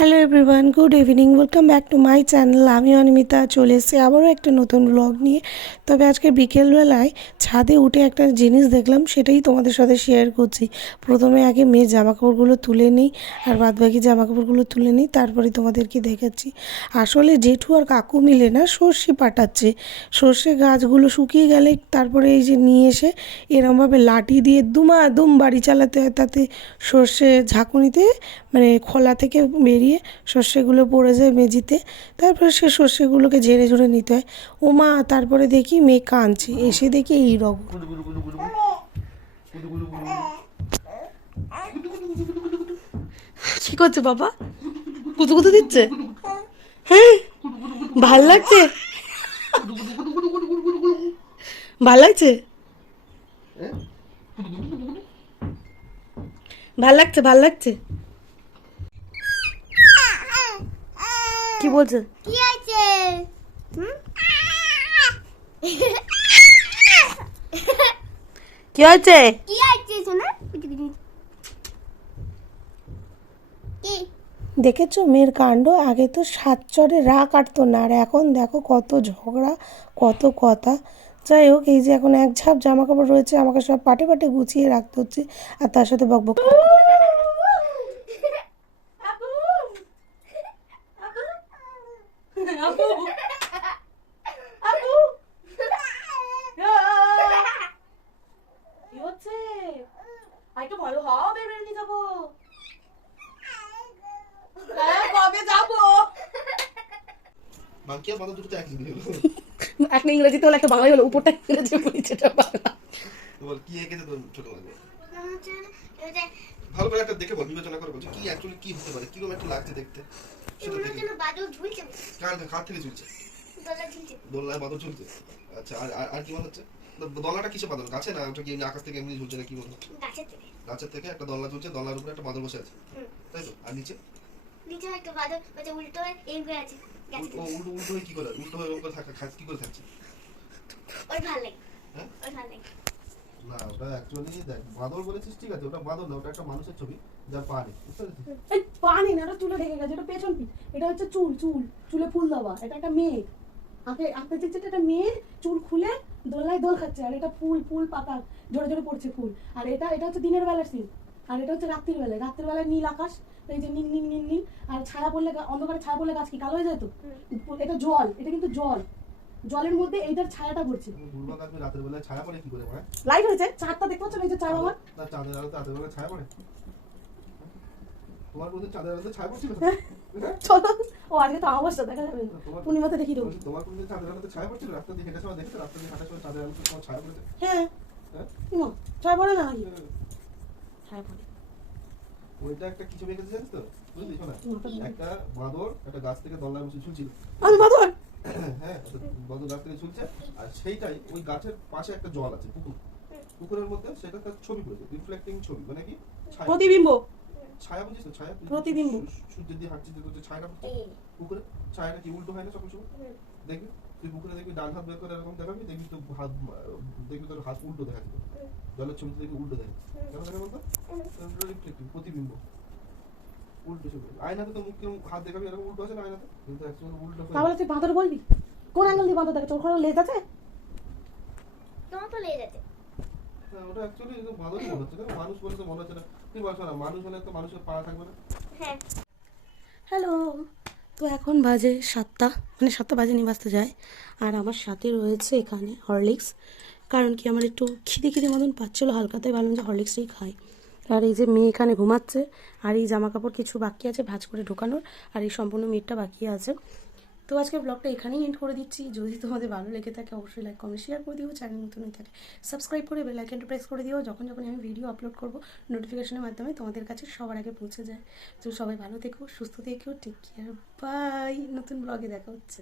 Hello everyone, good evening, welcome back to my channel. আমি অনিমিতা চলে এসেছি আবারও একটা নতুন ব্লগ নিয়ে। তবে আজকে বিকেলবেলায় ছাদে উঠে একটা জিনিস দেখলাম, সেটাই তোমাদের সাথে শেয়ার করছি। প্রথমে আগে মেয়ের জামাকাপড়গুলো তুলে নিই, আর বাদবাকি জামাকাপড়গুলো তুলে নিই, তারপরে তোমাদেরকে দেখাচ্ছি। আসলে জেঠু আর কাকু মিলে না সর্ষে পাঠাচ্ছে। সর্ষে গাছগুলো শুকিয়ে গেলে তারপরে এই যে নিয়ে এসে এরমভাবে লাঠি দিয়ে দুম বাড়ি চালাতে হয়, তাতে সর্ষে ঝাঁকুনিতে মানে খোলা থেকে বেরিয়ে সর্ষেগুলো পড়ে যায় মেঝেতে। তারপরে সে সর্ষেগুলোকে ঝেড়ে ঝুড়ে নিতে হয়। ও মা, তারপরে দেখি মেয়ে কাঁদছে, এসে দেখি এই রকম। কি করছে বাবা? কুতু কুতু দিচ্ছে? হ্যাঁ, ভাল লাগছে? ভাল লাগছে? ভাল লাগছে? ভাল লাগছে? কি বলছে? কি আছে? কি হয়েছে? কি আছে সোনা? কি? দেখেছো মেয়ের কাণ্ড? আগে তো সাত চড়ে রা কাটতো না, আর এখন দেখো কত ঝগড়া, কত কথা। যাই হোক, এই যে এখন এক ঝাপ জামা কাপড় রয়েছে, আমাকে সব পাটে পাটে গুছিয়ে রাখতে হচ্ছে, আর তার সাথে বকবক। কি হচ্ছে? একটু ভালো হবে, বেরিয়ে যাবো। হ্যাঁ, কবে যাবো? বাকি আর বাদ দুটো একই হলো। একটা ইংরেজিতে হলো, একটা বাংলায় হলো, উপরটা ইংরেজি নিচেটা বাংলা। বল কি এঁকেছে তোর ছোট লাগে? ভালো করে একটা দেখে বল, বিবেচনা করে বলছি কি অ্যাকচুয়ালি কি হতে পারে, কিরকম একটা লাগছে দেখতে সেটা দেখে। বাদল ঝুলছে, কার থেকে ঝুলছে? দোলা ঝুলছে। দোলনায় বাদল ঝুলছে। আচ্ছা, আর আর আর কি মনে হচ্ছে? দোলনাটা কিসে বাদল? গাছে না ওটা কি এমনি আকাশ থেকে এমনি ঝুলছে না কি মনে হচ্ছে? গাছের থেকে। গাছের থেকে একটা দোলনা ঝুলছে, দোলনার উপরে একটা বাদল বসে আছে, তাই তো? আর নিচে নিচে একটা বাদল ওটা উল্টো হয়ে এই হয়ে আছে। গাছের ও থেকে। উল্টো উল্টো হয়ে কি করে? উল্টো হয়ে ওপরে থাকা কি করে থাকছে? ওর ভালো লাগে। হ্যাঁ, ওর ভালো লাগে। না ওটা অ্যাকচুয়ালি দেখ, বাদল বলেছিস ঠিক আছে, ওটা বাদল না, ওটা একটা মানুষের ছবি যার পা নেই, বুঝতে পেরেছিস? এই পানি না, এটা চুলে ঢেকে গেছে, এটা পেছন পিঠ। এটা হচ্ছে চুল, চুলে ফুল দেওয়া। এটা একটা মেয়ে আঁকতে চেয়েছে, এটা মেয়ের চুল খুলে দোলনায় দোল খাচ্ছে, আর এটা ফুল পাতা জোরে জোরে পড়ছে ফুল। আর এটা হচ্ছে দিনের বেলার সিন, আর এটা হচ্ছে রাত্রির বেলায় নীল আকাশ, এই যে নীল নীল নীল নীল। আর ছায়া পড়লে অন্ধকারে ছায়া পড়লে গাছ কি কালো হয়ে যায় তো? এটা জল, এটা কিন্তু জলের মধ্যে এইটার ছায়াটা পড়ছে। দুর্গা কাজ রাতের বেলায় ছায়া পড়ে কি করে ভাই? লাইট হয়েছে, চারটা দেখতে পাচ্ছ না? এই যে চার আমার না, চাঁদের আলোতে রাতের বেলায় ছায়া পড়ে? তোমার কোনদিন চাঁদের আলোতে ছায়া পড়ছিল? চলো, ও আজকে তো অমাবস্যা, দেখা যাবে পূর্ণিমাতে দেখি দেবো। তোমার কোনদিন চাঁদের আলোতে ছায়া পড়ছিল? রাস্তা দিয়ে হেঁটে সময় দেখেছো? রাস্তা দিয়ে হাঁটার সময় চাঁদের আলোতে তোমার ছায়া পড়েছে? হ্যাঁ, হ্যাঁ, ছায়া পড়ে না নাকি? ছায়া পড়ে। ওইটা একটা কিছু বেঁকেছে জানিস তো? বুঝলি শোনা, একটা বাঁদর একটা গাছ থেকে দলনায় বসে ঝুলছিল। আমি বাদর। হ্যাঁ, বাঁদর গাছ থেকে ঝুলছে, আর সেইটাই ওই গাছের পাশে একটা জল আছে, পুকুর। পুকুরের মধ্যে সেটা তার ছবি পড়েছে, রিফ্লেক্টিং ছবি, মানে কি ছায়া। প্রতিবিম্ব। ছায়া বুঝিস তো? ছায়া প্রতিবিম্ব। সূর্য দিয়ে হাঁটছিস তো ছায়াটা পড়ছে পুকুরে। ছায়াটা কি উল্টো হয় না সকল সময়? দেখবি তুই পুকুরে দেখবি ডান হাত বের করে এরকম দেখাবি, দেখবি তো হাত, দেখবি তোর হাত উল্টো দেখা যাবে। জলের ছবিতে দেখবি উল্টো দেখা যাচ্ছে। কেন দেখা বলতো? রিফ্লেক্টিং, প্রতিবিম্ব, উল্টো ছবি। আয়নাতে তো মুখ কেমন হাত দেখাবি এরকম উল্টো আছে না আয়নাতে, কিন্তু অ্যাকচুয়ালি উল্টো হয়ে তাহলে তুই বাঁদর বলবি? কোন অ্যাঙ্গেল দিয়ে বাঁদর দেখে? তোর কোনো লেজ আছে? তোমার তো লেগে যাচ্ছে। না, ওটা অ্যাকচুয়ালি বাদরই মনে হচ্ছে না, মানুষ বলে তো মনে হচ্ছে না। তুই বলছ না মানুষ হলে তো মানুষের পা থাকবে না? হ্যাঁ। হ্যালো, তো এখন বাজে 7টা, মানে 7টা বাজেনি, বাজতে যায়। আর আমার সাথে রয়েছে এখানে হরলিক্স, কারণ কি আমার একটু খিদে মতন পাচ্ছিলো হালকা, তাই ভাবলাম যে হরলিক্সটাই খাই। আর এই যে মেয়ে এখানে ঘুমাচ্ছে, আর এই জামা কাপড় কিছু বাকি আছে ভাঁজ করে ঢোকানোর, আর এই সম্পূর্ণ মেয়েটা বাকি আছে। তো আজকে ব্লগটা এখানেই এন্ড করে দিচ্ছি। যদি তোমাদের ভালো লেগে থাকে অবশ্যই লাইক কমেন্ট শেয়ার করে দিও, চ্যানেল নতুন হয়ে থাকে সাবস্ক্রাইব করে বেল আইকনটা প্রেস করে দিও, যখন আমি ভিডিও আপলোড করব নোটিফিকেশনের মাধ্যমে তোমাদের কাছে সবার আগে পৌঁছে যায়। তো সবাই ভালো থেকো, সুস্থ থেকো, টেক কেয়ার, বাই। নতুন ব্লগে দেখা হচ্ছে।